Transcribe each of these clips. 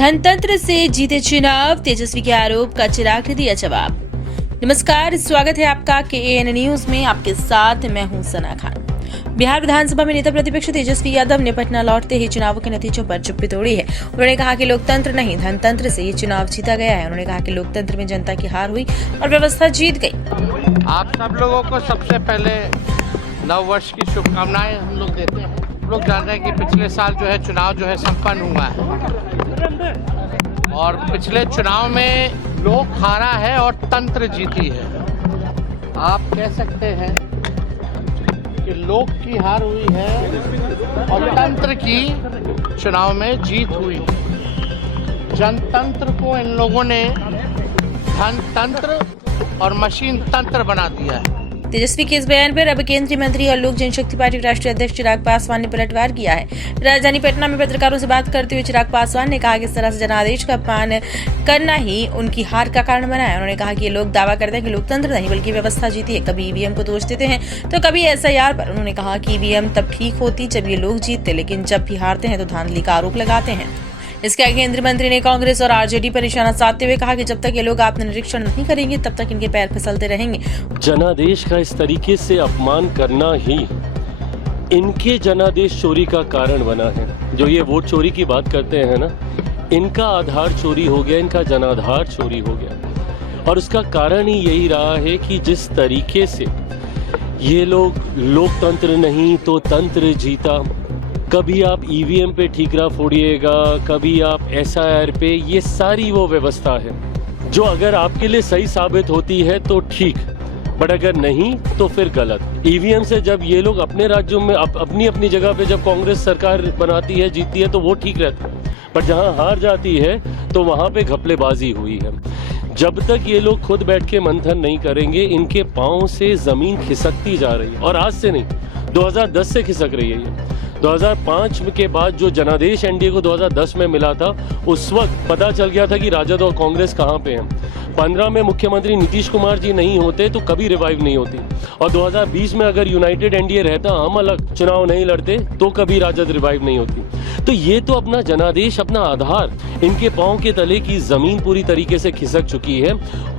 धनतंत्र से जीते चुनाव, तेजस्वी के आरोप का चिराग ने दिया जवाब। नमस्कार, स्वागत है आपका KAN न्यूज में। आपके साथ मैं हूं सना खान। बिहार विधानसभा में नेता प्रतिपक्ष तेजस्वी यादव ने पटना लौटते ही चुनावों के नतीजों पर चुप्पी तोड़ी है। उन्होंने कहा कि लोकतंत्र नहीं धनतंत्र से ये चुनाव जीता गया है। उन्होंने कहा कि लोकतंत्र में जनता की हार हुई और व्यवस्था जीत गई। आप सब लोगों को सबसे पहले नव वर्ष की शुभकामनाएं हम लोग देते हैं। हम लोग जान रहे हैं कि पिछले साल जो है चुनाव जो है संपन्न हुआ है और पिछले चुनाव में लोक हारा है और तंत्र जीती है। आप कह सकते हैं कि लोक की हार हुई है और तंत्र की चुनाव में जीत हुई। जनतंत्र को इन लोगों ने धनतंत्र और मशीन तंत्र बना दिया है। तेजस्वी के इस बयान पर अब केंद्रीय मंत्री और लोक जनशक्ति पार्टी के राष्ट्रीय अध्यक्ष चिराग पासवान ने पलटवार किया है। राजधानी पटना में पत्रकारों से बात करते हुए चिराग पासवान ने कहा कि इस तरह से जनादेश का अपमान करना ही उनकी हार का कारण बना है। उन्होंने कहा कि ये लोग दावा करते हैं कि लोकतंत्र नहीं बल्कि व्यवस्था जीती है। कभी EVM को दोष देते हैं तो कभी SIR पर। उन्होंने कहा कि EVM तब ठीक होती जब ये लोग जीतते, लेकिन जब भी हारते हैं तो धांधली का आरोप लगाते हैं। इसके आगे केंद्रीय मंत्री ने कांग्रेस और RJD पर निशाना साधते हुए कहा कि जब तक ये लोग आत्मनिरीक्षण नहीं करेंगे तब तक इनके पैर फिसलते रहेंगे। जनादेश का इस तरीके से अपमान करना ही इनके जनादेश चोरी का कारण बना है। जो ये वोट चोरी की बात करते हैं ना, इनका आधार चोरी हो गया, इनका जनाधार चोरी हो गया। और उसका कारण ही यही रहा है कि जिस तरीके से ये लोग लोकतंत्र नहीं तो तंत्र जीता, कभी आप EVM पे ठीकरा फोड़िएगा, कभी आप SIR पे, ये सारी वो व्यवस्था है जो अगर आपके लिए सही साबित होती है तो ठीक, बट अगर नहीं तो फिर गलत। EVM से जब ये लोग अपने राज्यों में अपनी अपनी जगह पे जब कांग्रेस सरकार बनाती है, जीतती है, तो वो ठीक रहता है, पर जहाँ हार जाती है तो वहाँ पे घपलेबाजी हुई है। जब तक ये लोग खुद बैठ के मंथन नहीं करेंगे, इनके पाँव से जमीन खिसकती जा रही है। और आज से नहीं, 2010 से खिसक रही है ये। 2005 के बाद जो जनादेश NDA को 2010 में मिला था, उस वक्त पता चल गया था कि राजद और कांग्रेस कहाँ पे हैं। 15 में मुख्यमंत्री नीतीश कुमार जी नहीं होते तो कभी रिवाइव नहीं होती, और 2020 में अगर यूनाइटेड NDA रहता, हम अलग चुनाव नहीं लड़ते, तो कभी राजद रिवाइव नहीं होती। तो ये तो अपना जनादेश, अपना आधार, इनके पांव के तले की जमीन पूरी तरीके से खिसक चुकी है।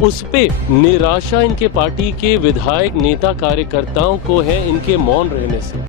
उस पे निराशा इनके पार्टी के विधायक, नेता, कार्यकर्ताओं को है इनके मौन रहने से।